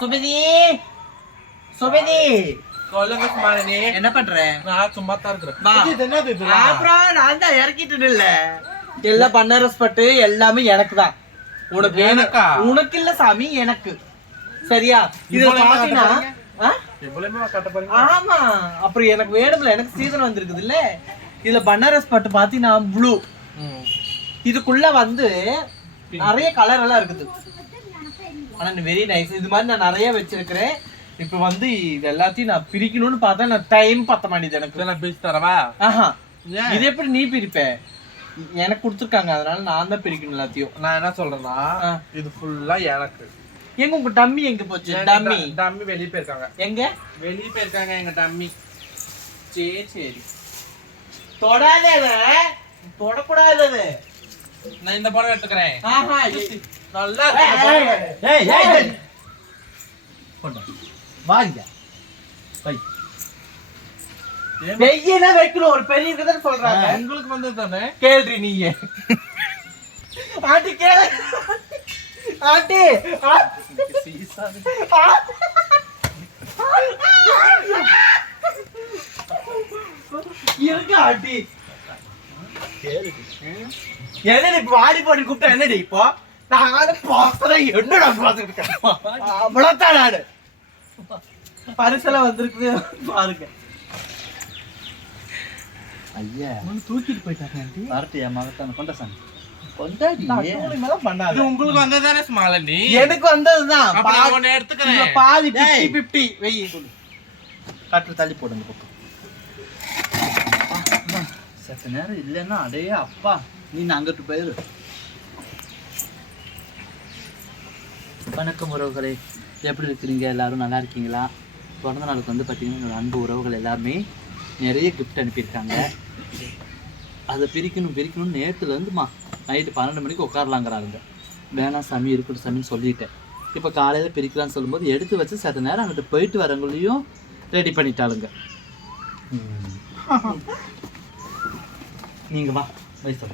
சுபதி சுபதி சொல்லுங்க சுமாலினி. என்ன பண்ற? நான் சும்மா தான் இருக்கிறேன். வா. இது என்னது இது? அப்புறம் நான் தான் இறக்கிட்டு இல்ல. எல்லாம் பன்னாரஸ் பட்டு எல்லாமே எனக்கு தான். உனக்கு எனக்கா? உனக்கு இல்ல சாமி, எனக்கு. சரியா? இது பாத்தீனா இவ்வளவுமே கட்ட போறீங்க. ஆமா. அப்புறம் எனக்கு வேணும்ல, எனக்கு சீசன் வந்திருக்குது இல்ல. இதுல பன்னாரஸ் பட்டு பாத்தீனா ப்ளூ. இதுக்குள்ள வந்து நிறைய கலர் எல்லாம் இருக்குது. ஆனா வெரி நைஸ். இது மாதிரி நான் நிறைய வச்சிருக்கிறேன். இப்ப வந்து இது எல்லாத்தையும் நான் பிரிக்கணும்னு பார்த்தா நான் டைம் பத்த மாட்டேது எனக்கு. நான் பிரிச்சு தரவா? ஆஹா, இது எப்படி நீ பிரிப்ப? எனக்கு கொடுத்துருக்காங்க, அதனால நான் தான் பிரிக்கணும் எல்லாத்தையும். நான் என்ன சொல்றேன்னா, இது ஃபுல்லா எனக்கு. எங்க உங்க டம்மி எங்க போச்சு? டம்மி டம்மி வெளியே போயிருக்காங்க. எங்க வெளியே போயிருக்காங்க எங்க டம்மி. சரி சரி, தொடாதே, தொடக்கூடாது. நான் இந்த படம் எடுத்துக்கிறேன். ஆஹா, நல்லா வாங்க வெய்யனா வைக்கணும், ஒரு பெரிய கதை சொல்றாங்க. உங்களுக்கு வந்து தானே கேள்றி நீங்க. ஆண்டி கேளு ஆண்டி. இருக்க ஆண்டி என்னடி இப்ப வாடி போட்டு கூப்பிட்டா என்னடி இப்போ? நான் பாக்குறேன், என்னடா பாத்துட்டு இருக்கேன். அவ்வளவுதான் நாடு பரிசெல்லாம் வந்திருக்கு பாருங்க. ஐயா தூக்கிட்டு போயிட்டாங்க. வரட்டு என் மகத்தான கொண்டாடி உங்களுக்கு வந்ததானே ஸ்மாலினி? எனக்கு வந்ததுதான். எடுத்துக்கிறேன். பாதி 50-50 வெயி கட்டில் தள்ளி போடுங்க பக்கம். சத்த நேரம் இல்லைன்னா அடே அப்பா நீ அங்கிட்டு போயிரு. வணக்கம் உறவுகளே, எப்படி இருக்கிறீங்க? எல்லாரும் நல்லா இருக்கீங்களா? பிறந்த நாளுக்கு வந்து பார்த்தீங்கன்னா என்னோட அன்பு உறவுகள் எல்லாருமே நிறைய கிஃப்ட் அனுப்பியிருக்காங்க. அதை பிரிக்கணும்னு நேற்றுலேருந்துமா நைட்டு 12 மணிக்கு உட்காரலாங்கிறாருங்க. வேணாம் சாமி இருக்கட்டும் சாமின்னு சொல்லிட்டேன். இப்போ காலையில் பிரிக்கலான்னு சொல்லும்போது எடுத்து வச்சு சட்ட நேரம் அங்கிட்ட போயிட்டு வரவங்களையும் ரெடி பண்ணிட்டாளுங்க. நீங்கள் வா வயசு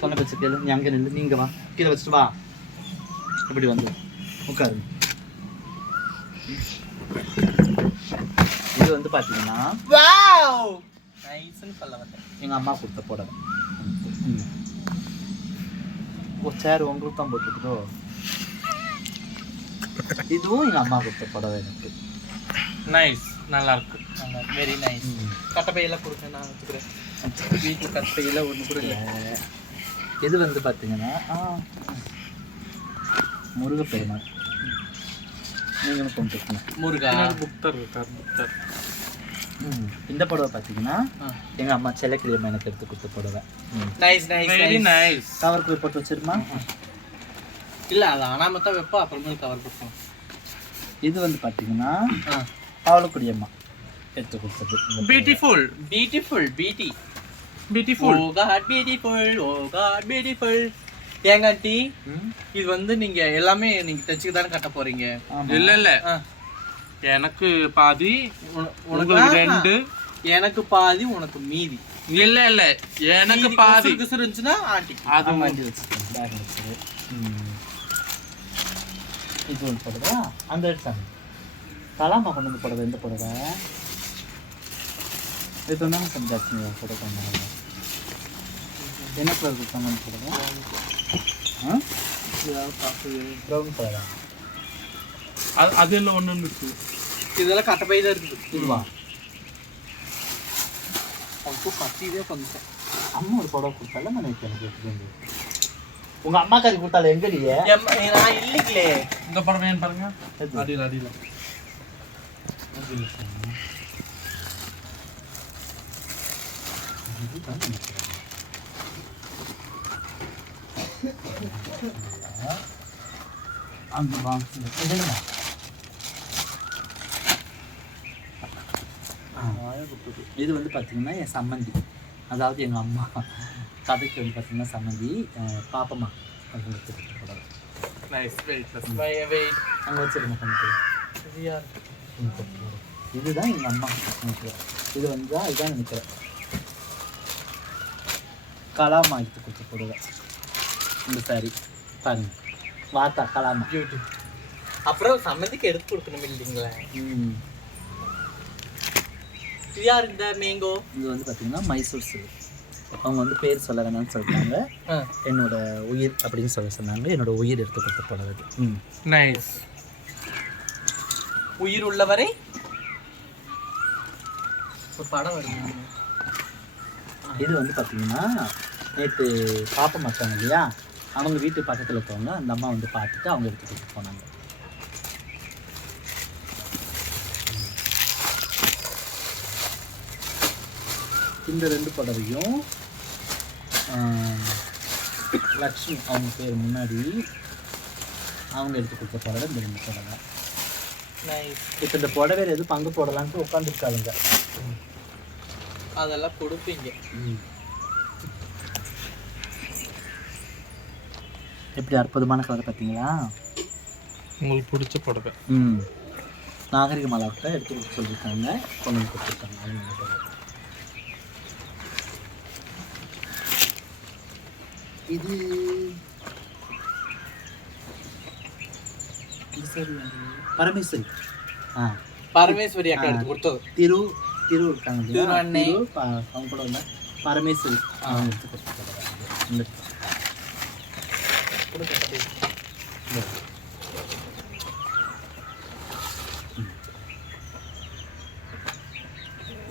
சொன்ன பச்சை கேளு, நீ அங்கே நின்று, நீங்கள் வா கீழே வச்சுட்டு வா. இப்படி வந்து உட்காருங்க. இது வந்து பார்த்தீங்கன்னா எங்கள் அம்மா கொடுத்த புடவை. சேர் உங்களுக்கு தான் போட்டுருக்குதோ? இதுவும் எங்கள் அம்மா கொடுத்த புடவை எனக்கு. நைஸ், நல்லா இருக்கு. Very nice. கட்டப்பையெல்லாம் கொடுங்க, நான் வச்சுக்கிறேன். வீட்டில் கட்டப்பையெல்லாம் ஒன்று கொடுங்க. இது வந்து பார்த்தீங்கன்னா முருகப்பெருமாள். நீங்களும் கொண்டு இருக்கணும். முருகா புத்தர் இருக்கார், புத்தர். இந்த புடவை பார்த்தீங்கன்னா எங்கள் அம்மா செல்லக்கிளியம்மா எனக்கு எடுத்து கொடுத்த புடவை. Nice nice very nice. கவருக்கு போய் போட்டு வச்சிருமா? இல்லை, அது அனாமத்தான் வைப்போம், அப்புறமே கவர் பண்ணுவோம். இது வந்து பார்த்தீங்கன்னா அவளுக்குடியம்மா எடுத்து கொடுத்தது. Beautiful, beautiful, beauty beautiful. Oh god beautiful, oh god beautiful. ஏங்க ஆண்டி, இது வந்து நீங்க எல்லாமே நீங்க தச்சுக்கு தானே கட்ட போறீங்க? இல்ல இல்ல, எனக்கு பாதி, உனக்கு 2. எனக்கு பாதி, உனக்கு மீதி. இல்ல இல்ல, எனக்கு பாதி இருந்துச்சுன்னா ஆண்டி அது வாங்கி வச்சுருக்கேன். இது ஒன்று புடவை அந்த எடுத்தாங்க. கலாமா கொண்டு வந்து புடவை. எந்த புடவை இது ஒன்றாங்க சம்ஜாட்சி புடவை கொண்டாங்க. என்ன கலர் கொடுத்தாங்க அந்த புடவை? ப்ரௌன் கலரா? அது என்ன ஒன்று இருக்கு. இதெல்லாம் கட்டப்பை தான் இருக்குது. இதுவா? அப்போ கட்டிதே கொஞ்சம் அம்மா ஒரு புடவை கொடுத்தால நான் எனக்கு எடுத்துக்கோங்க. உங்க அம்மா கறி கொடுத்தால எங்கடியே? நான் இல்லைங்களே. இந்த படம் ஏன் பாருங்க, அடியில் அடியில். அங்கே வாங்க. இது வந்து பார்த்தீங்கன்னா என் சம்மந்தி, அதாவது எங்கள் அம்மா கதைக்கு வந்து பார்த்தீங்கன்னா சம்மந்தி பாப்பம்மா அப்படின்னு வச்சுருக்கேன். அங்கே வச்சுருங்க பண்ணிட்டு. இதுதான் எங்கள் அம்மா நினைக்கிறேன். இது வந்து இதுதான் நினைக்கிறேன். கலாமா எடுத்து கொடுத்து போடுவேன் இந்த சாரி பாருங்க. வாத்தா கலாமா அப்புறம் சம்மந்திக்கு எடுத்து கொடுக்கணும் இல்லைங்களா? இது யார் இந்த மேங்கோ? இது வந்து பார்த்தீங்கன்னா மைசூர் சில்க். அவங்க வந்து பேர் சொல்ல வேணாம்னு சொல்லிட்டாங்க. என்னோட உயிர் அப்படின்னு சொன்னாங்க. என்னோட உயிர் எடுத்து கொடுத்த புடவை இது. நைஸ். உயிர் உள்ளவரை ஒரு படம் வருது. இது வந்து பார்த்தீங்கன்னா நேற்று பாப்பா மாட்டாங்க இல்லையா, அவங்க வீட்டு பக்கத்தில் இருக்கவங்க அந்த அம்மா வந்து பார்த்துட்டு அவங்க எடுத்து கொடுத்து போனாங்க. இந்த 2 புடவையும் லக்ஷ்மி அவங்க பேர் முன்னாடி அவங்க எடுத்து கொடுத்த புடவை இந்த 2 புடவை. இப்போ இந்த புடவை எதுவும் பங்கு போடலான்ட்டு உட்காந்துருக்காளுங்க. அதெல்லாம் கொடுப்பீங்க. எப்படி அற்புதமான கலர் பார்த்தீங்களா? உங்களுக்கு பிடிச்ச புடவை. நாகரிக மாலாக்கிட்ட எடுத்து கொடுத்து சொல்லியிருக்காங்க, கொண்டு வந்து கொடுத்துருக்காங்க. அவங்க இது சரி பரமேஸ்வரி. பரமேஸ்வரி அக்கா எடுத்து கொடுத்தது. திரு இருக்காங்க, அவங்க கூட உள்ள பரமேஸ்வரி அவங்க எடுத்து கொடுத்துருக்காங்க.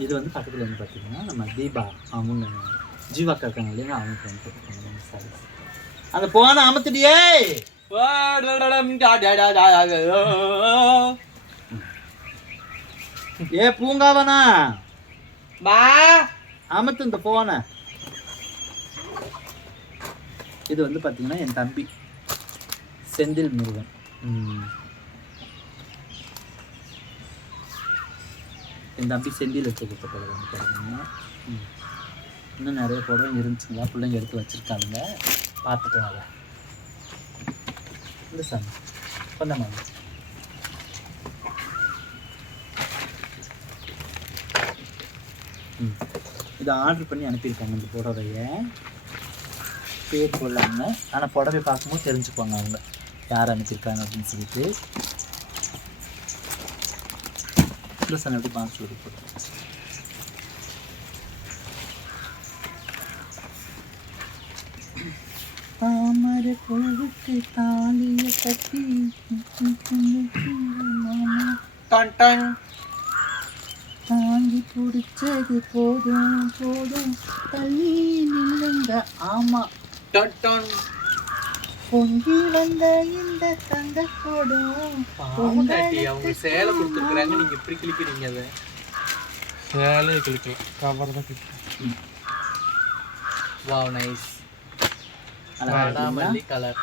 இது வந்து பக்கத்தில் வந்து பார்த்தீங்கன்னா நம்ம தீபா அவங்க ஜீவாக்கா இருக்காங்க இல்லையா, அவங்க வந்து போட்டுருக்காங்க சாரி. அந்த போன அமத்துடியே ஏ பூங்காவனா அமத்து இந்த போன. இது வந்து பார்த்தீங்கன்னா என் தம்பி செந்தில் முருகன். என் தம்பி செந்தில் எடுத்து கொடுத்த புடவை வந்து பார்த்தீங்கன்னா இன்னும் நிறைய புடவை இருந்துச்சுங்களா, பிள்ளைங்க எடுத்து வச்சுருக்காங்க. பார்த்துட்டு வாங்க. இந்த சாமி பண்ணமாங்க. இதை ஆர்டர் பண்ணி அனுப்பியிருக்காங்க இந்த புடவையை. பேர் போடலாங்க, ஆனால் புடவை பார்க்கும்போது தெரிஞ்சுக்குவாங்க அவங்க யார் அனுப்பியிருக்காங்க அப்படின்னு சொல்லிட்டு. ப்ளஸ் அந்த எப்படி பாக்ஸ் சொல்லி போட்டு தாமரை பொழுதுக்கு தாலிய கட்டி தாங்கி பிடிச்சது போதும் போதும் தள்ளி நில்லுங்க. ஆமா பொங்கி வந்த இந்த தங்க போடும். அவங்க சேலை கொடுத்துருக்குறாங்க, நீங்க எப்படி கிளிக்கிறீங்க? அதை சேலையை கிளிக்கலாம், கவர் தான் கிளிக்கலாம். Wow nice. கலர்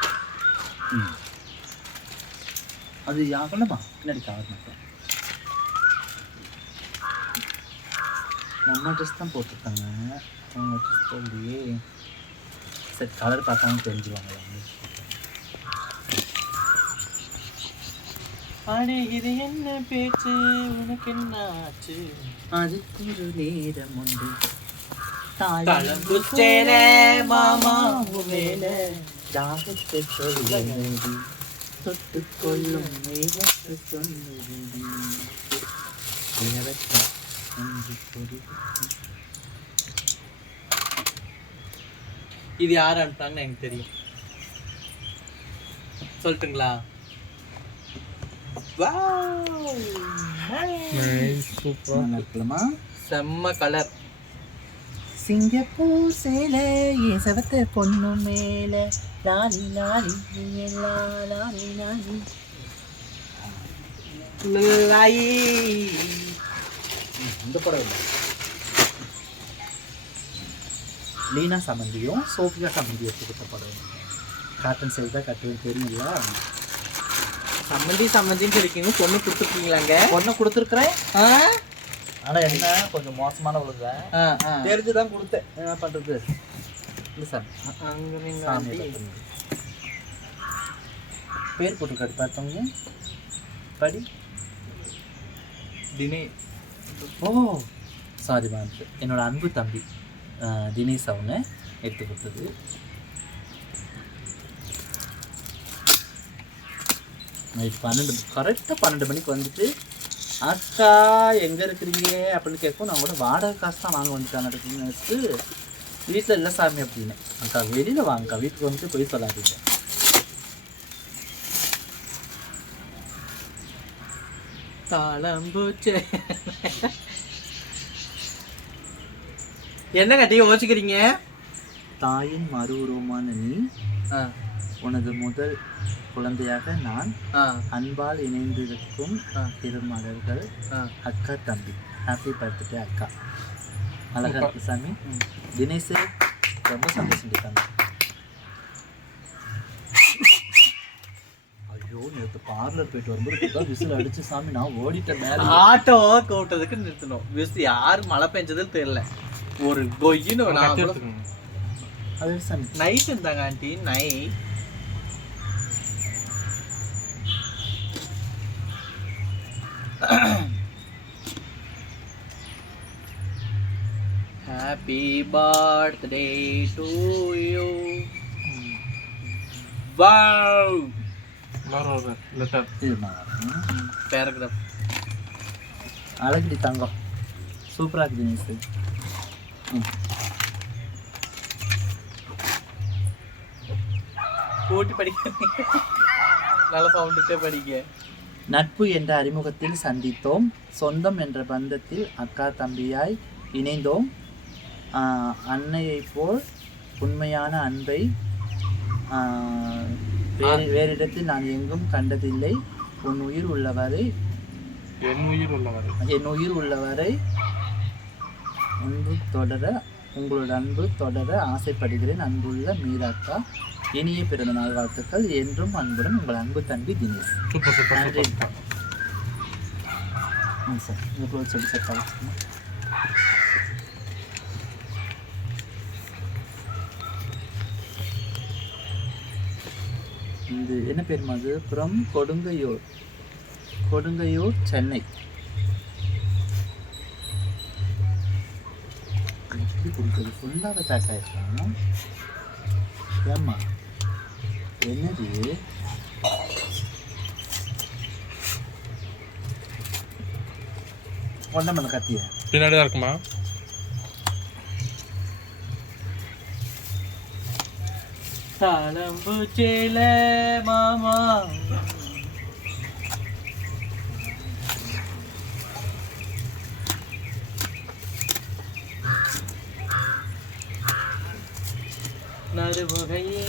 அது யாருமா பின்னாடி கவர் மாட்டேன். நம்ம ட்ரெஸ் தான் போட்டிருக்காங்க, அவங்க ட்ரெஸ் போடலையே. சரி கலர் பார்த்தாலும் தெரிஞ்சுவாங்க. இது என்ன பேச்சு, உனக்கு என்ன ஆச்சு? அதுக்கு ஒரு நேரம் உண்டு மாமா தாகத்தை சொல்ல தொட்டுக்கொள்ளும் இது யார் அனுப்புறாங்கன்னு எனக்கு தெரியும். சொல்லட்டுங்களா? செம்ம கலர். சிங்கப்பூர் சேலை செவத்த பொண்ணு மேல லாலி லாலி லாலி லாலி. இந்த படம் லீனா சமந்தியும் சோஃபியா சமந்தியும் எடுத்துக்கிட்ட படம். காட்டன் சேல் தான் கட்டுவேன் தெரியுங்களா? சம்மந்தின்னு இருக்கீங்க. பொண்ணு கொடுத்துருக்கீங்களாங்க? பொண்ணை கொடுத்துருக்குறேன், ஆனால் என்ன கொஞ்சம் மோசமான உழுத தெரிஞ்சுதான் கொடுத்தேன். என்ன பண்ணுறது? இல்லை சார் அங்கே பேர் போட்டுக்காடு பார்த்தவங்க படி தினேஷ். ஓ சாரி மேம், என்னோட அன்பு தம்பி தினேஷ் அவங்க எடுத்து கொடுத்தது. நைட் 12 கரெக்டாக 12 மணிக்கு வந்துட்டு அக்கா எங்கே இருக்கிறீங்க அப்படின்னு கேட்கும். நான் கூட வாடகை காசு தான் வாங்க வந்துட்டாங்க அப்படின்னு நினச்சிட்டு வீட்டில் இல்லை சாமி அப்படின்னு. அக்கா வெளியில் வாங்கக்கா, வீட்டுக்கு வந்துட்டு போய் சொல்லாதீங்க. தாளம்பூச்சே என்ன கட்டி யோசிக்கிறீங்க? தாயின் மறு உருவமான நீ, உனது முதல் குழந்தையாக நான், அன்பால் இணைந்திருக்கும் திருமலர்கள், அக்கா தம்பி. ஹாப்பி பர்த்டே அக்கா. அழகா இருக்கு சாமி. தினேஷ் ரொம்ப சந்தோஷம் இருக்காங்க. ஐயோ நேற்று பார்லர் போயிட்டு வரும்போது விசில் அடிச்சு சாமி நான் ஓடிட்டேன் மேலே. ஆட்டோ கூட்டத்துக்கு நிறுத்தணும். விசில் யாரு மழை பெஞ்சதுன்னு தெரியல. ஒரு கொய்யின்னு அது சாமி நைட் இருந்தாங்க aunty. Night happy birthday to you. Wow letter paragraph அழகுடி தங்கம் சூப்பராக இருக்குது தினேஷ். கூட்டி படிக்க நல்ல சவுண்டுட்டே படிக்க. நட்பு என்ற அறிமுகத்தில் சந்தித்தோம், சொந்தம் என்ற பந்தத்தில் அக்கா தம்பியாய் இணைந்தோம். அன்னையைப் போல் உண்மையான அன்பை வேறிடத்தில் நான் எங்கும் கண்டதில்லை. உன் உயிர் உள்ளவரை என் உயிர் உள்ளவரை அன்பு தொடர, உங்களோட அன்பு தொடர ஆசைப்படுகிறேன். அன்புள்ள மீராக்கா. இனிய பிறந்த நாள் வாழ்த்துக்கள். என்றும் அன்புடன் உங்கள் அன்பு தம்பி தினேஷ். சார் இந்த செடி சார் இது என்ன பேர் அது? ஃப்ரம் கொடுங்கையூர், சென்னை. எப்படி கொடுக்குறது? ஃபுல்லாக பேக் ஆகிருக்கான். ஏம்மா என்னது? ஒன்றை கத்திய பின்னாடி தான் இருக்குமா? தாளம்பூச்சேல மாமா நறுமுகையே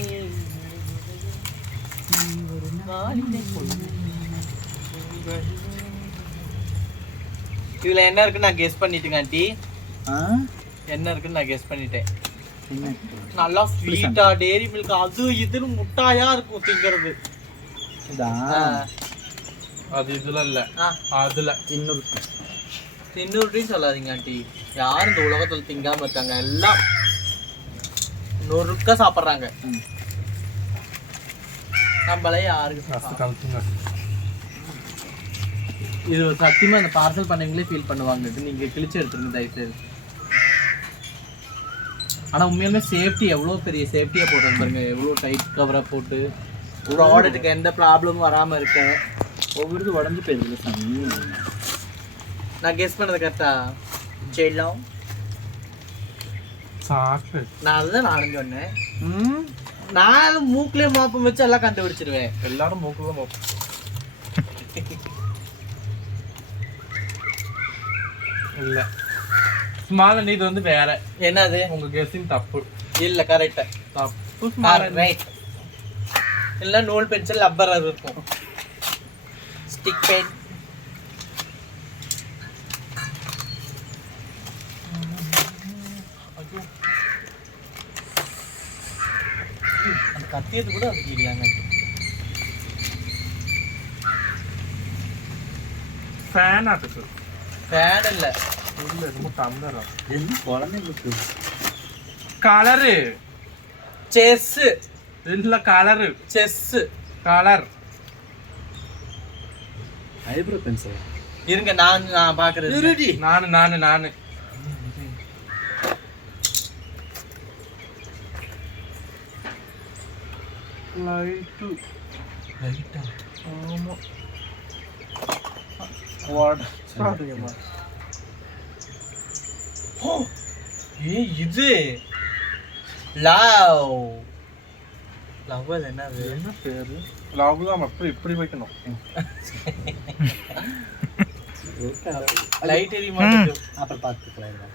இதுல என்ன இருக்குன்னு நான் கெஸ் பண்ணிட்டேங்க ஆண்டி. என்ன இருக்குன்னு நான் கெஸ் பண்ணிட்டேன். நல்லா ஸ்வீட்டா டேரி மில்க் அது இதுன்னு முட்டாயா இருக்கும் திங்கிறது. அது இதுல இல்ல, அதுல தின்னூறு சொல்லாதீங்க ஆண்டி. யார் இந்த உலகத்துல திங்காம இருக்காங்க? எல்லாம் நொறுக்க சாப்பிட்றாங்க. நம்மளே யாருக்கு இது சத்தியமா அந்த பார்சல் பண்ணவங்களே ஃபீல் பண்ணுவாங்க. நீங்க கிழிச்சு எடுத்துருங்க தயவுசெய்து. ஆனா உண்மையுமே சேஃப்டி எவ்வளோ பெரிய சேஃப்டியா போடுறாங்க பாருங்க. எவ்வளோ டைட் கவரா போட்டு ஒரு ஆர்டருக்கு எந்த ப்ராப்ளமும் வராம இருக்க. ஒவ்வொரு உடஞ்சு போயிருது சாமி. நான் கெஸ் பண்ணது கரெக்டா? செல்லம் நான் அதுதான் நானும் சொன்னேன். நான் மூக்குலயே மோப்பம் வச்சு எல்லாம் கண்டுபிடிச்சிருவேன். எல்லாரும் மூக்குல மோப்பம் இல்ல. ஸ்மால் நீ இது வந்து வேற. என்னது? உங்க கெஸ்ஸிங் தப்பு இல்ல கரெக்ட். தப்பு. ரைட். இல்ல நூல் பென்சில் ரப்பர் இருக்கும். Stick pen. அந்த கத்தியது கூட அது இல்லையாங்க. ஃபேன் ஆட்டுக்கு ஃபேன் இல்ல. இல்ல ரொம்ப டம்ளரா. என்ன குழந்தைங்களுக்கு கலரு செஸ் இல்ல colour chess colour eyebrow pencil. இருங்க நான் பாக்குறது. நானு லைட்டா உடச்சாதீங்கம்மா. ஏய் இது லவ் லவ் அது என்னது? என்ன பேரு? லவ் தான் அப்படி இப்படி வைக்கணும். லைட் எரிய மாட்டேங்குது. அப்புறம் பார்த்துக்கலாம்.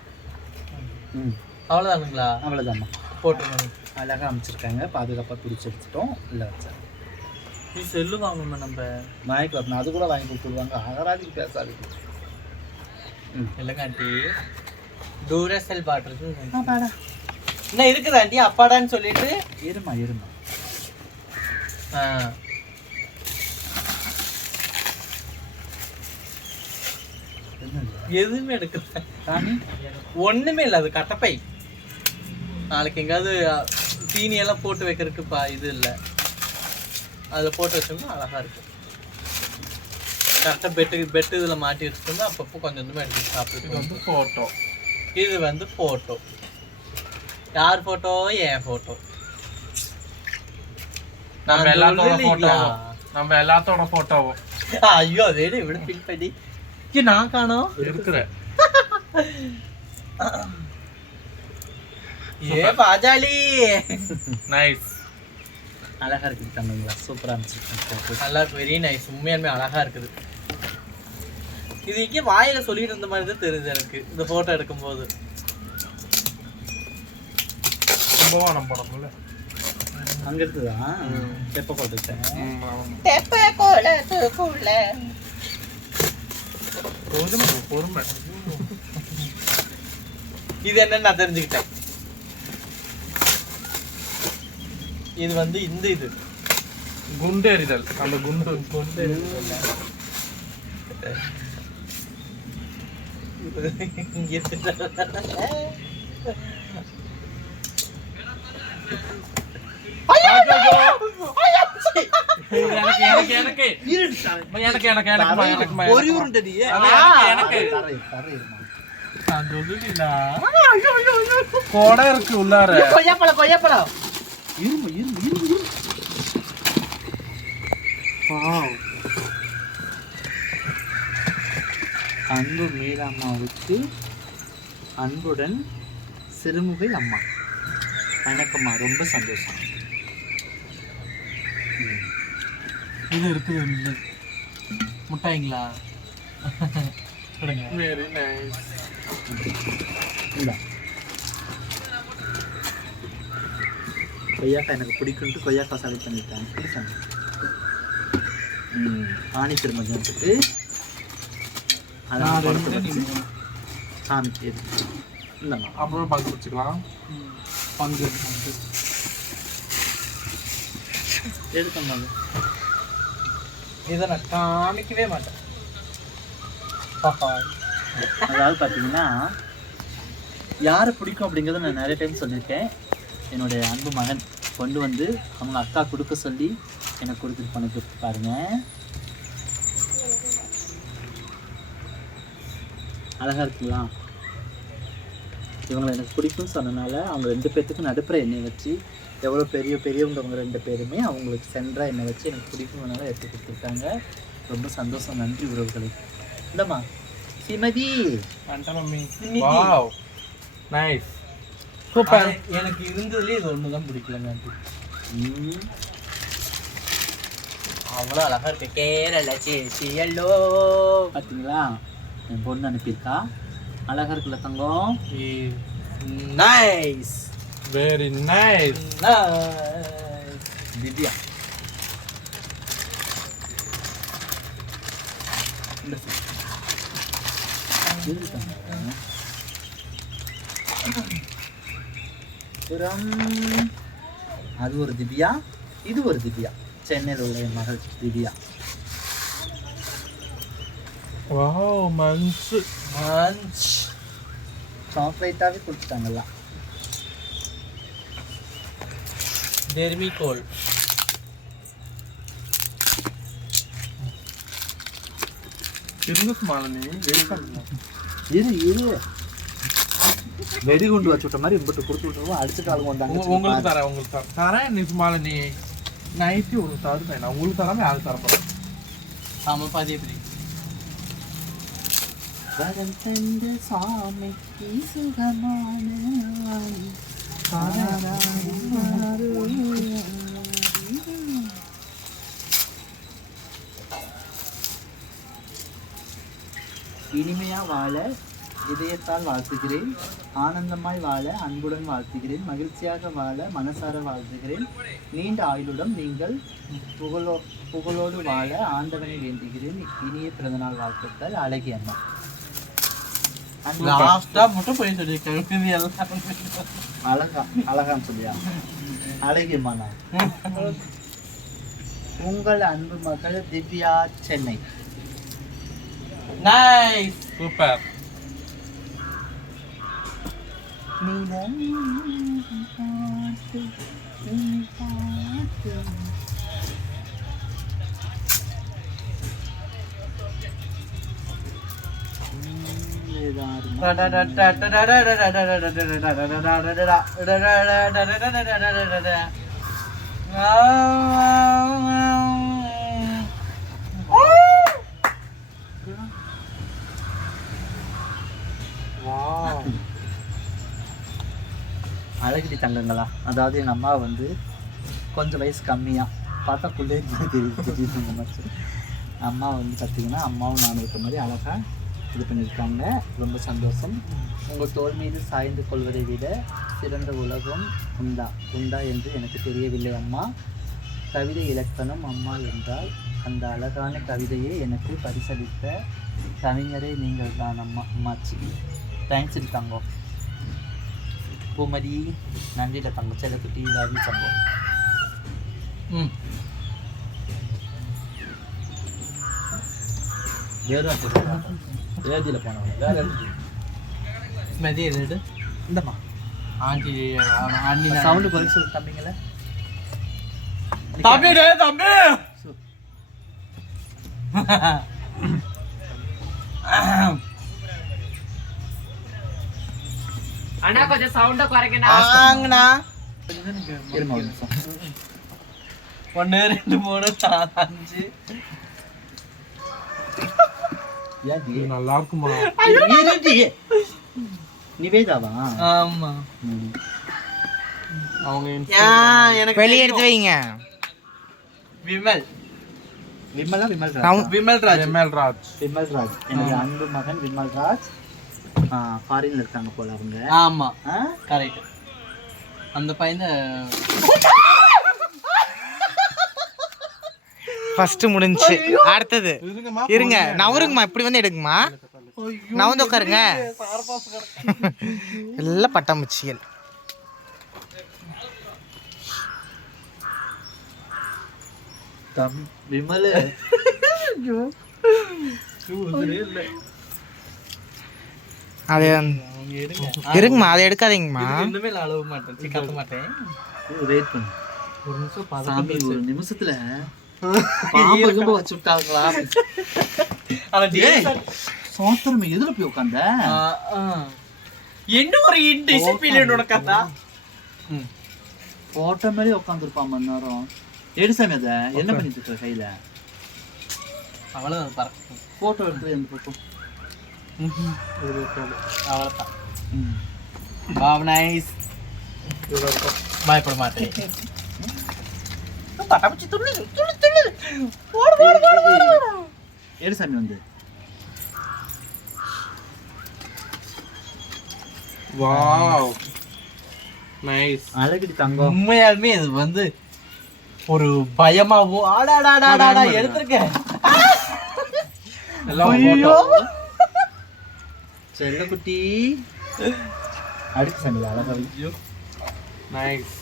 அவ்வளோதானுங்களா? அவ்வளோதாம்மா. போட்டுருங்க. அழகாக அமைச்சிருக்காங்க. பாதுகாப்பாக பிடிச்சி எடுத்துட்டோம். இல்லை வச்சா நீ செல்லு வாங்கணுமா? நம்ம வாங்கி வரணும். அது கூட வாங்கி கொடுத்துருவாங்க. அகராதிக்கு பேசாது. இல்லைங்க ஆண்டி, டூரசெல் பாட்டில் பாடா என்ன இருக்குது ஆண்டி? அப்பாடான்னு சொல்லிட்டு இருமா. எதுவுமே எடுக்கல. ஒண்ணுமே இல்லை. அது கட்டப்பை. நாளைக்கு எங்காவது தீனி எல்லாம் போட்டு வைக்கிறதுக்கு இது இல்லை. அதில் போட்டு வச்சோம்னா அழகா இருக்கும். கரெக்டாக பெட்டு இதில் மாட்டி வச்சுட்டோம்னா அப்பப்போ கொஞ்சம் கொஞ்சமாக எடுத்து சாப்பிட்டு. ஃபோட்டோ. இது வந்து ஃபோட்டோ. யார் ஃபோட்டோ? என் ஃபோட்டோ. நம்ம எல்லாத்தோட ஃபோட்டோவும். ஐயோ வேடு இவ்வளோ பிக் பண்ணி நான் காணோம் இருக்கிறேன். ஏ பாஜாலி. நைஸ். அழகா இருக்குது தம்பிங்களா. சூப்பராக இருந்துச்சு. நல்லா இருக்கு. Very nice. உண்மையாலுமே அழகா இருக்குது. இது இங்கே வாயில சொல்லிட்டு இருந்த மாதிரி தான் தெரியுது எனக்கு இந்த போட்டோ எடுக்கும்போது. கும்பகோணம் போடணும்ல. அங்க இருக்குதா? தெப்ப கோட்டை. பொறுமை. இது என்னன்னு நான் தெரிஞ்சுக்கிட்டேன். இது வந்து இந்த இது குண்டு எறிதல். அந்த குண்டு கொடை இருக்கு உள்ளார. கொய்யாப்பழம். அன்பு மீராம்மாவுக்கு அன்புடன் சிறுமுகை அம்மா. வணக்கம்மா. ரொம்ப சந்தோஷம். இது இருக்குது முட்டாய்ங்களா? Very nice. கொய்யாக்காய் எனக்கு பிடிக்குன்ட்டு கொய்யாக்காய் செலக்ட் பண்ணிட்டேன். ஆணி திருமணத்துக்கு சாமிக்கு இல்லைம்மா. அப்புறம் பங்கு வச்சுக்கலாம். பங்கு எடுக்கணும். இதை நான் காமிக்கவே மாட்டேன். அதாவது பார்த்தீங்கன்னா யாரை பிடிக்கும் அப்படிங்கிறத நான் நிறைய டைம் சொல்லியிருக்கேன். என்னுடைய அன்பு மகன் கொண்டு வந்து அவங்க அக்கா கொடுக்க சொல்லி எனக்கு கொடுத்துட்டு போன கிஃப்ட் பாருங்க. அழகா இருக்குங்களா? இவங்களை எனக்கு பிடிக்கும்னு சொன்னனால அவங்க 2 பேர்த்துக்கும் நடுப்புற எண்ணெய் வச்சு எவ்வளோ பெரியவங்க அவங்க 2 பேருமே அவங்களுக்கு சென்றாக எண்ணெய் வச்சு எனக்கு பிடிக்கும்னால எடுத்து கொடுத்துருக்காங்க. ரொம்ப சந்தோஷம். நன்றி உறவுகளை. இல்லைம்மா ஸ்ரீமதி. Wow nice. சூப்பர். எனக்கு இருந்ததுலேயே இது ஒன்று தான் பிடிக்கலங்க. அவ்வளோ அழகா இருக்கு. கேரளா சேச்சி எல்லோ. பார்த்தீங்களா? என் பொண்ணு அனுப்பியிருக்கா. அழகா இருக்குல்ல தங்கம்? நைஸ். Very nice. திவ்யா. அது ஒரு திவ்யா, இது ஒரு திவ்யா. சென்னையில் உள்ள என் மகள் திவ்யா. வாவ் மஞ்ச் சாக்லேட்டாகவே கொடுத்துட்டாங்கல்ல. டெர்மிகோல். இருங்க மாலினி. இரு வெடிகுண்டு வச்சு விட்ட மாதிரி இம்பிட்டு கொடுத்து விட்டுருவோம். அடிச்சுட்டு வந்தாங்க. உங்களுக்கு தரேன். நீ மாலினி நைட்டு உங்களுக்கு தருவேன். நான் உங்களுக்கு தராம யாருக்கு தரப்போறேன்? ஆமா பாதி எப்படி வரம் தந்த சாமிக்கு சுகமான இனிமையா வாழ இதயத்தால் வாழ்த்துகிறேன். ஆனந்தமாய் வாழ அன்புடன் வாழ்த்துகிறேன். மகிழ்ச்சியாக வாழ மனசார வாழ்த்துகிறேன். நீண்ட ஆயுளுடன் நீங்கள் புகழோடு வாழ ஆண்டவனை வேண்டுகிறேன். இனிய பிறந்தநாள் வாழ்த்துக்கள். அழகி அம்மா. லாஸ்டா மட்டும் போய் சொல்லியிருக்கேன். அழகான்னு சொல்லியா? அழகி அம்மா. நான் உங்கள் அன்பு மகள் திவ்யா, சென்னை. நைஸ். சூப்பர். அழகிரி தங்கங்களா, அதாவது எங்கள் அம்மா வந்து கொஞ்சம் வயசு கம்மியாக பார்த்தா பிள்ளை தெரியுது. அம்மா வந்து பார்த்தீங்கன்னா அம்மாவும் நானும் இருக்க மாதிரி அழகாக இது பண்ணியிருக்காங்க. ரொம்ப சந்தோஷம். உங்கள் தோள் மீது சாய்ந்து கொள்வதை விட சிறந்த உலகம் உண்டா என்று எனக்கு தெரியவில்லை அம்மா. கவிதை இலக்கணம் அம்மா என்றால் அந்த அழகான கவிதையை எனக்கு பரிசளித்த கவிஞரே நீங்கள் தான் அம்மா. அம்மாச்சி தேங்க்ஸ் தங்கம். பூமதி நன்றியில தங்கம். செல்லக்குட்டி லவ் யூ தங்கம். வேதியில் போனவங்க வேற ஸ்மெதி எது இந்தம்மா ஆண்டி சவுண்டு குறைச்சி தம்பிங்கள. தம்பி தம்பி அண்ணா கொஞ்சம் சவுண்ட குறைக்கணும். 1 2 3 4 5 நல்லா இருக்குமா? நிவேதாவா? ஆமா. அவங்க எனக்கு வெளிய எடுத்து வைங்க. விமல் விமல்ராஜ். என்னுடைய அன்பு மகன் விமல்ராஜ். ஃபாரின்ல இருக்காங்க போல அவங்க. ஆமா கரெக்ட். அந்த பையன் ஃபர்ஸ்ட் முடிஞ்சு. அடுத்தது இருங்க, நவருங்கம்மா. இப்படி வந்து எடுங்கம்மா. நவந்து உட்காருங்க. எல்லாம் பட்டாம்பூச்சிகள். விமல் அது இருங்கம்மா, அதை எடுக்காதீங்கம்மா. இன்னுமே அழுவ மாட்டேன், கத்த மாட்டேன். வெயிட் பண்ணு ஒரு நிமிஷம். சாமி, ஒரு நிமிஷத்துல பாம்பு வச்சு விட்டாங்களா? சோத்திரமே எதுல போய் உட்காந்த? என்ன ஒரு இன்டிசிப்ளின் உனக்கு கதா. போட்டோ மேலே உட்காந்துருப்பான் மணி நேரம். எடுசாமி அதை என்ன பண்ணிட்டு இருக்க கையில? அவ்வளவுதான் பறக்கும். போட்டோ எடுத்து எந்த போட்டோ? அவ்வளவுதான். பாவ் நைஸ். பயப்பட மாட்டேன். பட்டாம்பூச்சி துள்ளு துள்ளு துள்ளு. எடுசாமி வந்து வாவ் நைஸ். அழகிடி தங்கம். உண்மையாலுமே இது வந்து ஒரு பயமாவோ ஆடாடாடாடா எடுத்திருக்கேன். செல்லக்குட்டி அடுத்து சாமி அழகா. நைஸ்.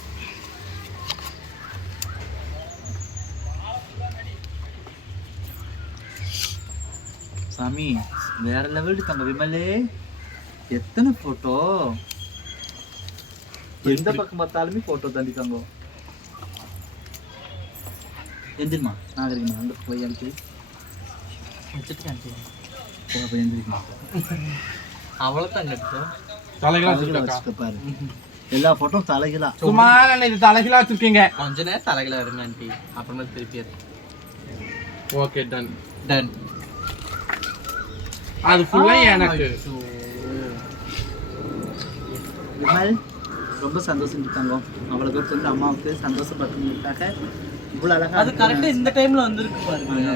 சாமி வேற லெவல் தங்க விமலே. எத்தனை போட்டோ, எந்த பக்கம் பார்த்தாலுமே போட்டோ தாண்டி தங்கம். எந்திரிமா நாகரிகமா அந்த போய் அனுப்பி போய் எந்திரிக்கமா. அவ்வளவுதான் எடுத்தோம். வச்சுக்க பாரு, எல்லா போட்டோ தலைகளா. சுமாரா இது தலைகீழா வச்சிருக்கீங்க. கொஞ்ச நேரம் தலைகளை வருங்க ஆண்டி, அப்புறமா திருப்பி. Okay done. டன். அது ஃபுல்லா எனக்கு. விமல் ரொம்ப சந்தோஷம் இருக்காங்க. அவ்வளோ பேர் வந்து அம்மாவுக்கு சந்தோஷப்படுத்துறதுக்காக இவ்வளோ அழகாக அது கரெக்டாக இந்த டைமில் வந்துருக்கு பாருங்க.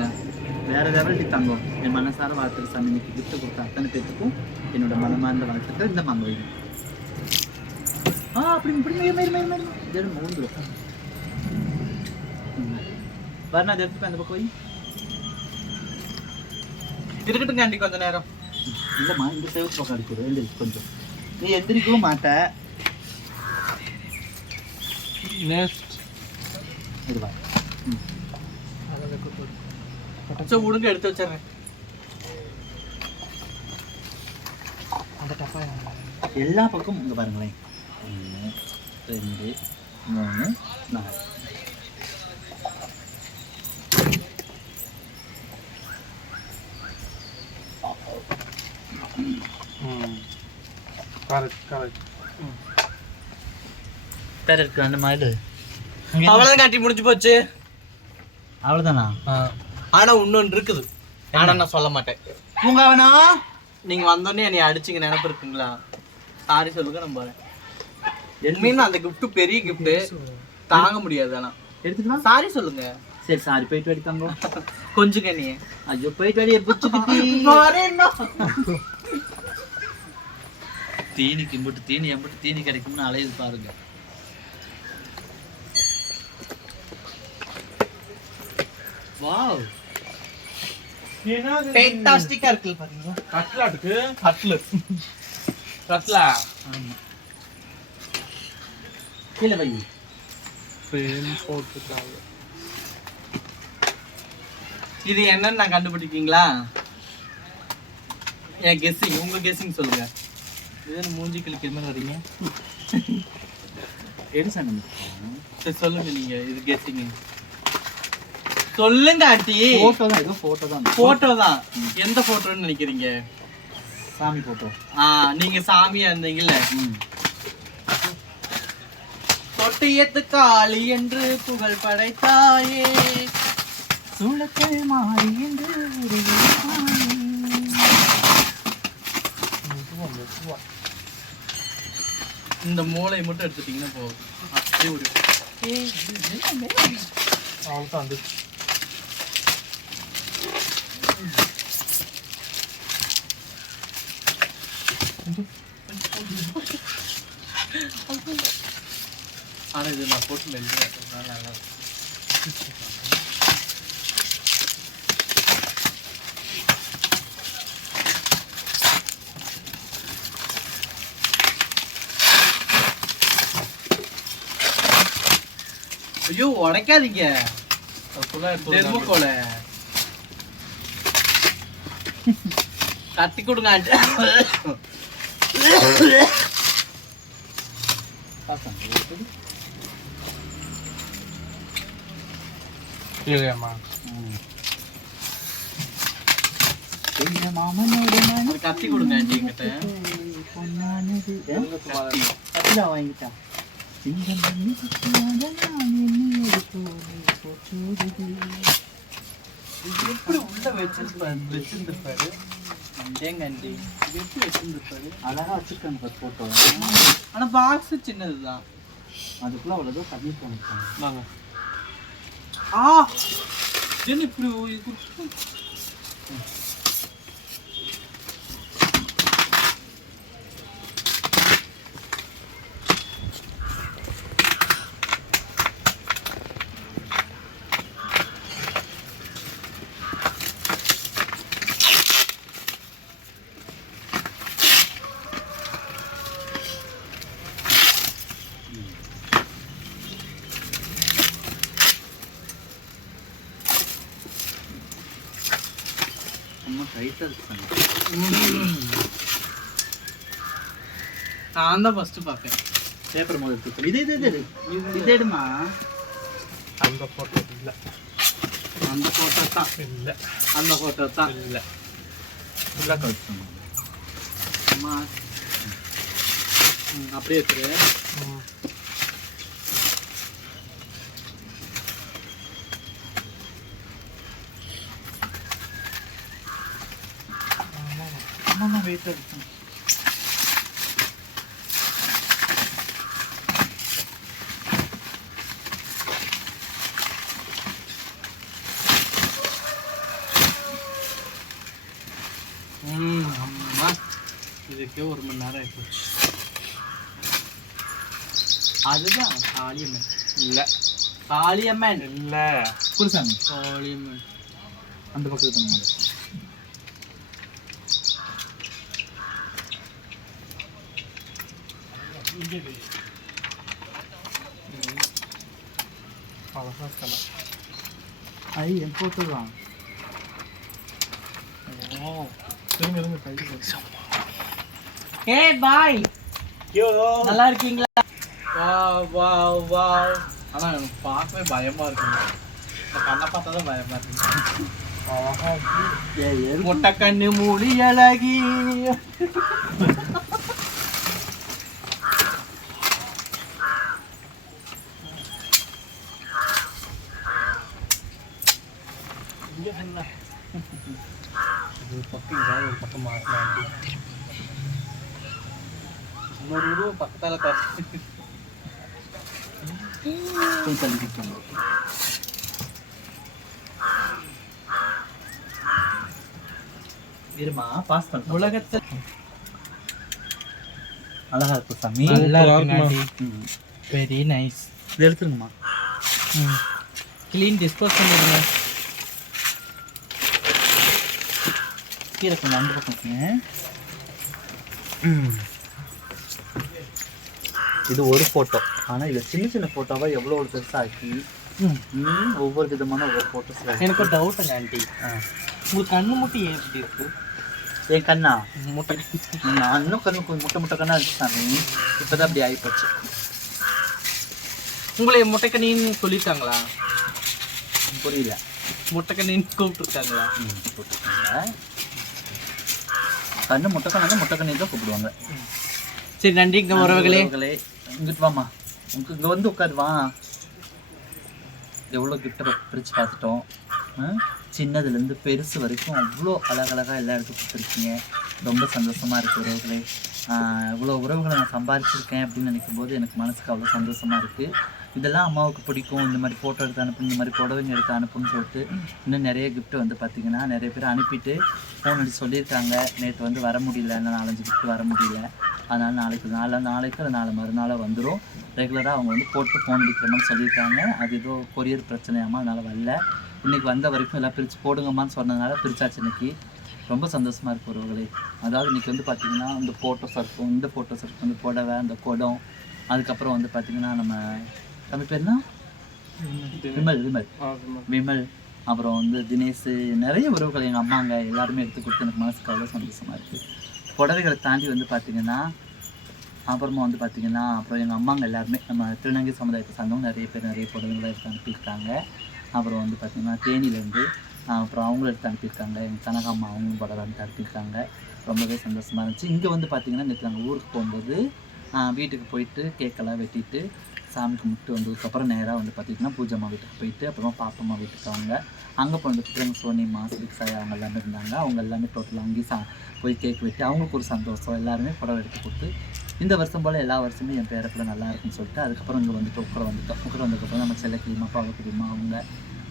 வேற லெவல் தங்கம். என் மனசார வாழ்த்துக்கு சாமி இன்னைக்கு கிஃப்ட் கொடுத்த அத்தனை பேத்துக்கும் என்னோட மனமார்ந்த வாழ்த்துக்கள். இந்த மாங்க வைங்க. அப்படி இப்படி மயிர் மூன்று வரணா எடுத்து அந்த பக்கம் போய் இருக்கட்டும் ஆண்டி கொஞ்ச நேரம். இல்லைம்மா இந்த சேவத்து பக்கம் அடிச்சுடு. எந்திரிச்சு கொஞ்சம் நீ எந்திரிக்கவும் மாட்ட. நெக்ஸ்ட் இதுவா சோ உடுங்க எடுத்து வச்சிடுறேன். எல்லா பக்கமும் இங்கே பாருங்களேன். 1 2 3 4 கரெக்ட். பேர் இருக்கு அந்த மாதிரி. அவ்வளவுதான் காட்டி முடிஞ்சு போச்சு. அவ்வளோதானா? ஆனா இன்னொன்று இருக்குது. ஆனா நான் சொல்ல மாட்டேன். பூங்காவனா நீங்க வந்தோடனே என்னை அடிச்சிங்க நினைப்பு இருக்குங்களா? சாரி சொல்லுங்க நம்ம போறேன். உண்மையில அந்த gift பெரிய gift தாங்க முடியாது. ஆனா எடுத்துக்கலாம். சாரி சொல்லுங்க. சரி சாரி போயிட்டு அடித்தாங்க. கொஞ்சம் நீ ஐயோ போயிட்டு அடியே புச்சுக்கிட்டி. தீனிக்கு மட்டும் தீனி எம்பிட்டு தீனி கிடைக்கும்னு அலையுது பாருங்க. வாவ் ஃபேண்டாஸ்டிக்கா இருக்கு பாத்தீங்களா? கட்லாட்டுக்கு கட்லட். கட்லா. ஆமா கீழே வை. ஃப்ரேம் போட்டுட்டாங்க. இது என்னன்னு நான் கண்டுபிடிக்கீங்களா? என் கெஸ்ஸிங். உங்க கெஸ்ஸிங் சொல்லுங்க. இது மூஞ்சி கிளிக்கிற மாதிரி வரீங்க. எடுசாங்க. சரி சொல்லுங்க நீங்க. இது கெஸ்ஸிங் சொல்லுங்க ஆண்டி. போட்டோ தான். ஏதோ போட்டோ தான். போட்டோ தான். எந்த போட்டோன்னு நினைக்கிறீங்க? சாமி போட்டோ. நீங்க சாமியா இருந்தீங்கல்ல. தொட்டியத்து காளி என்று புகழ் படைத்தாயே, சூளத்தில் மாறி என்று இந்த மூளை மட்டும் எடுத்துட்டீங்கன்னா போதும். அப்படியே ஒரு அவ்வளோதான் வந்து. ஆனா இது நான் போட்டு மெல்ல நல்லா இருக்கும். ஐயோ உடைக்காதீங்க. தெர்மோகோலை கத்தி கொடுங்க. இல்லையாம்மா? மாமனோட ஒரு கத்தி கொடுங்க ஆண்டி என்கிட்ட. பொன்னானது கத்திதான் வாங்கிட்டா. எப்படி உள்ள வச்சிருந்திருப்பாரு ஏங்க ஆண்டி? இது எப்படி வச்சிருந்திருப்பாரு? அழகா வச்சிருக்காங்க போட்டோ. ஆனா பாக்ஸ் சின்னதுதான். அதுக்குள்ள அவ்வளோ தண்ணி போனிருக்காங்க. வாங்க. என்ன இப்படி நான் தான் ஃபர்ஸ்ட் பார்ப்பேன். பேப்பர் முதல் எடுத்து இது எடுமா. அந்த போட்டோ இல்ல. அந்த போட்டோ தான் இல்ல. அந்த போட்டோ தான் இல்ல. ஃபுல்லாக கழிச்சு அம்மா. அப்படியே வச்சுரு. வெயிட் இருக்கும். அம்மா இதுக்கே 1 மணி நேரம் ஆயிப்போச்சு. அதுதான் காளியம்மன். இல்லை காளியம்மன் இல்லை குருசாமி. காளியம்மன் அந்த பக்கத்துல தான். அழகா இருக்கலாம். என் போட்டோ தான். ஏய் பாய், நல்லா இருக்கீங்களா? வா வா. ஆனா எனக்கு பார்க்கவே பயமா இருக்குங்க. இந்த கண்ணை பார்த்தா தான் பயமா இருக்கு. முட்டை கண்ணு மூடி அழகி. ஒரு பக்கம் மாட்டலாம். இன்னொரு உருவம் பக்கத்தால இருமா பாஸ் பண்ண. உலகத்தை அழகா இருக்கும் சாமி. Very nice. இது எடுத்துருங்கம்மா. க்ளீன் டிஸ்போஸ் பண்ணிடுங்க. கீழே கொஞ்சம் அந்த பக்கம். இது ஒரு ஃபோட்டோ. ஆனால் இது சின்ன சின்ன ஃபோட்டோவா எவ்வளோ ஒரு பெருசாக்கி ஒவ்வொரு விதமான ஒவ்வொரு ஃபோட்டோஸ். எனக்கு ஒரு டவுட்டுங்க ஆண்டி, உங்களுக்கு கண்ணு மட்டும் ஏன் இப்படி இருக்கு? என் கண்ணா முட்டை நான் இன்னும் கண்ணு முட்டை முட்டை கண்ணா இருக்கு சாமி. இப்போதான் அப்படி ஆகிப்போச்சு. உங்களை முட்டைக்கண்ணின்னு சொல்லியிருக்காங்களா? புரியல. முட்டைக்கண்ணின்னு கூப்பிட்டுருக்காங்களா? போட்டுருக்காங்க. கண்ணு முட்டைக்கண்ணா முட்டைக்கண்ணி தான் கூப்பிடுவாங்க. சரி, நன்றிங்க உறவுகளே. இங்கிட்டு வாமா, இங்கே வந்து உட்காருவா. எவ்வளோ கிஃப்ட்டை பிரித்து பார்த்துட்டோம். சின்னதுலேருந்து பெருசு வரைக்கும் அவ்வளோ அழகழகாக எல்லா இடத்துக்கும் கொடுத்துருக்கீங்க. ரொம்ப சந்தோஷமாக இருக்குது உறவுகளே. இவ்வளோ உறவுகளை நான் சம்பாதிச்சிருக்கேன் அப்படின்னு நினைக்கும் போது எனக்கு மனசுக்கு அவ்வளோ சந்தோஷமாக இருக்குது. இதெல்லாம் அம்மாவுக்கு பிடிக்கும். இந்த மாதிரி ஃபோட்டோ எடுத்து அனுப்பு, இந்த மாதிரி புடவைங்க எடுத்து அனுப்புன்னு சொல்லிட்டு இன்னும் நிறைய கிஃப்ட்டு வந்து பார்த்திங்கன்னா நிறைய பேர் அனுப்பிட்டு ஃபோன் அடித்து சொல்லியிருக்காங்க. நேற்று வந்து வர முடியல, இன்னும் 4-5 கிஃப்ட் வர முடியல. அதனால் நாளைக்கு நாளை மறுநாள் வந்துடும். ரெகுலராக அவங்க வந்து போட்டு ஃபோன் அடிக்கிற மாதிரி சொல்லியிருக்காங்க. அது ஏதோ கொரியர் பிரச்சனையாமல் அதனால் வரல. இன்றைக்கி வந்த வரைக்கும் எல்லாம் பிரித்து போடுங்கம்மான்னு சொன்னதுனால பிரித்தாச்சு. இன்றைக்கி ரொம்ப சந்தோஷமாக இருக்குது உறவுகளே. அதாவது இன்றைக்கி வந்து பார்த்திங்கன்னா இந்த ஃபோட்டோஸ் இருக்கும், இந்த ஃபோட்டோஸ் இருக்கும், இந்த புடவை, அந்த குடம், அதுக்கப்புறம் வந்து பார்த்திங்கன்னா நம்ம தமிழ் பேர்னா விமல், அப்புறம் வந்து தினேஷ், நிறைய உறவுகள் எங்கள் அம்மாங்க எல்லாருமே எடுத்து கொடுத்து எனக்கு மனசுக்கு அவ்வளோ சந்தோஷமாக இருக்குது. புடவைகளை தாண்டி வந்து பார்த்திங்கன்னா அப்புறமா வந்து பார்த்திங்கன்னா அப்புறம் எங்கள் அம்மாங்க எல்லாருமே நம்ம திருநங்கை சமுதாயத்தை சார்ந்தவங்க நிறைய பேர் நிறைய புடவைகளை எடுத்து அனுப்பியிருக்காங்க. அப்புறம் வந்து பார்த்திங்கன்னா தேனியிலேருந்து அப்புறம் அவங்களும் எடுத்து அனுப்பியிருக்காங்க. எங்கள் கனகாம்மா அவங்களும் புடவை எடுத்து அனுப்பியிருக்காங்க. ரொம்பவே சந்தோஷமாக இருந்துச்சு. இங்கே வந்து பார்த்திங்கன்னா நேற்று நாங்கள் ஊருக்கு போகும்போது வீட்டுக்கு போயிட்டு கேக்கெல்லாம் வெட்டிட்டு சாமி கும்பிட்டு வந்ததுக்கப்புறம் நேராக வந்து பார்த்திங்கன்னா பூஜம்மா வீட்டுக்கு போயிட்டு அப்புறமா பாப்பம்மா வீட்டுக்கு அங்கே போனதுக்கு எங்கள் சோனிமா சிரிக்ஸாய் அவங்க எல்லாமே இருந்தாங்க. அவங்க எல்லாமே டோட்டலாக அங்கேயும் போய் கேக் வெட்டி அவங்களுக்கு ஒரு சந்தோஷம். எல்லாருமே புடவை எடுத்து கொடுத்து இந்த வருஷம் போல் எல்லா வருஷமும் என் பேரை கூட நல்லா இருக்குன்னு சொல்லிட்டு அதுக்கப்புறம் இங்கே வந்துட்டு உட்கார வந்ததுக்கப்புறம் நம்ம செல்லக்கிரிமா, பாவக்கிரிமா, அவங்க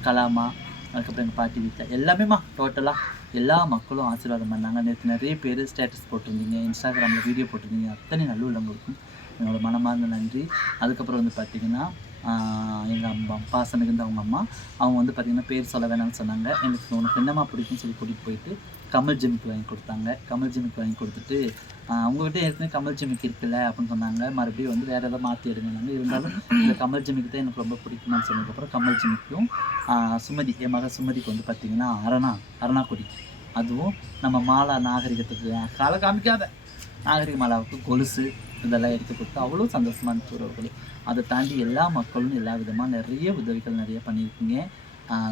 கலாமா, அதுக்கப்புறம் எங்கள் பாட்டி வீட்டில் எல்லாமேம்மா டோட்டலாக எல்லா மக்களும் ஆசீர்வாதம் பண்ணாங்க. நேற்று நிறைய பேர் ஸ்டேட்டஸ் போட்டிருந்தீங்க, இன்ஸ்டாகிராமில் வீடியோ போட்டிருந்தீங்க. அத்தனை நல்ல உள்ளவங்களுக்கும் என்னோட மனமார்ந்த நன்றி. அதுக்கப்புறம் வந்து பார்த்திங்கன்னா எங்கள் அம்மா பாசம் மிகுந்த அவங்க வந்து பார்த்திங்கன்னா பேர் சொல்ல வேணாம்னு சொன்னாங்க. எனக்கு உனக்கு என்னம்மா பிடிக்குன்னு சொல்லி கூட்டிகிட்டு போயிட்டு கமல் ஜிமிக்கு வாங்கி கொடுத்தாங்க. கமல் ஜிமிக்கு வாங்கி கொடுத்துட்டு அவங்ககிட்ட ஏற்கனவே கமல் ஜிமிக்கு இருக்குல்ல அப்படின்னு சொன்னாங்க. மறுபடியும் வந்து வேறு எதாவது மாற்றி எடுங்கனாங்க. இருந்தாலும் இந்த கமல் ஜிமிக்கு தான் எனக்கு ரொம்ப பிடிக்குமான்னு சொன்னதுக்கப்புறம் கமல் ஜிமிக்கும் சுமதி, என் மக சுமதிக்கு வந்து பார்த்திங்கன்னா அரணா கொடி, அதுவும் நம்ம மாலா நாகரிகத்துக்கு காலை காமிக்காத நாகரிக மாலாவுக்கு கொலுசு இதெல்லாம் எடுத்து கொடுத்து அவ்வளோ சந்தோஷமாக இருந்துச்சு உறவுகளே. அதை தாண்டி எல்லா மக்களும் எல்லா விதமாக நிறைய உதவிகள் நிறைய பண்ணியிருக்கீங்க,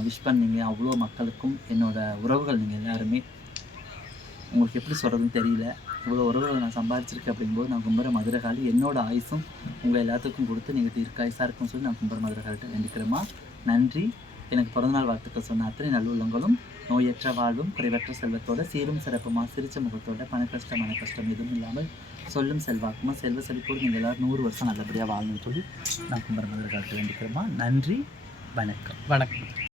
விஷ் பண்ணீங்க. அவ்வளோ மக்களுக்கும் என்னோடய உறவுகள் நீங்கள் எல்லாருமே, உங்களுக்கு எப்படி சொல்கிறதுன்னு தெரியல. இவ்வளோ உறவுகள் நான் சம்பாதிச்சிருக்கேன் அப்படிங்கும்போது நான் கும்புற மதுரகாளி என்னோடய ஆயுசும் உங்கள் எல்லாத்துக்கும் கொடுத்து நீங்கள் தீர்க்காயுசாக இருக்குன்னு சொல்லி நான் கும்புற மதுரகாலிட்ட வேண்டிக்கிறேம்மா. நன்றி. எனக்கு பிறந்தநாள் வாழ்த்துக்கள் சொன்ன அத்தனை நல்லுள்ளங்களும் நோயற்ற வாழ்வும் குறைவற்ற செல்வத்தோட சீரும் சிறப்புமா சிரிச்ச முகத்தோட மன கஷ்டம் எதுவும் இல்லாமல் சொல்லும் செல்வாக்குமா செல்வ செழிப்போடு நீங்கள் எல்லாரும் 100 வருஷம் நல்லபடியாக வாழணும்னு சொல்லி நான் கும்பரமதுரை காலத்தில் வேண்டிக்கிறோமா. நன்றி, வணக்கம். வணக்கம்.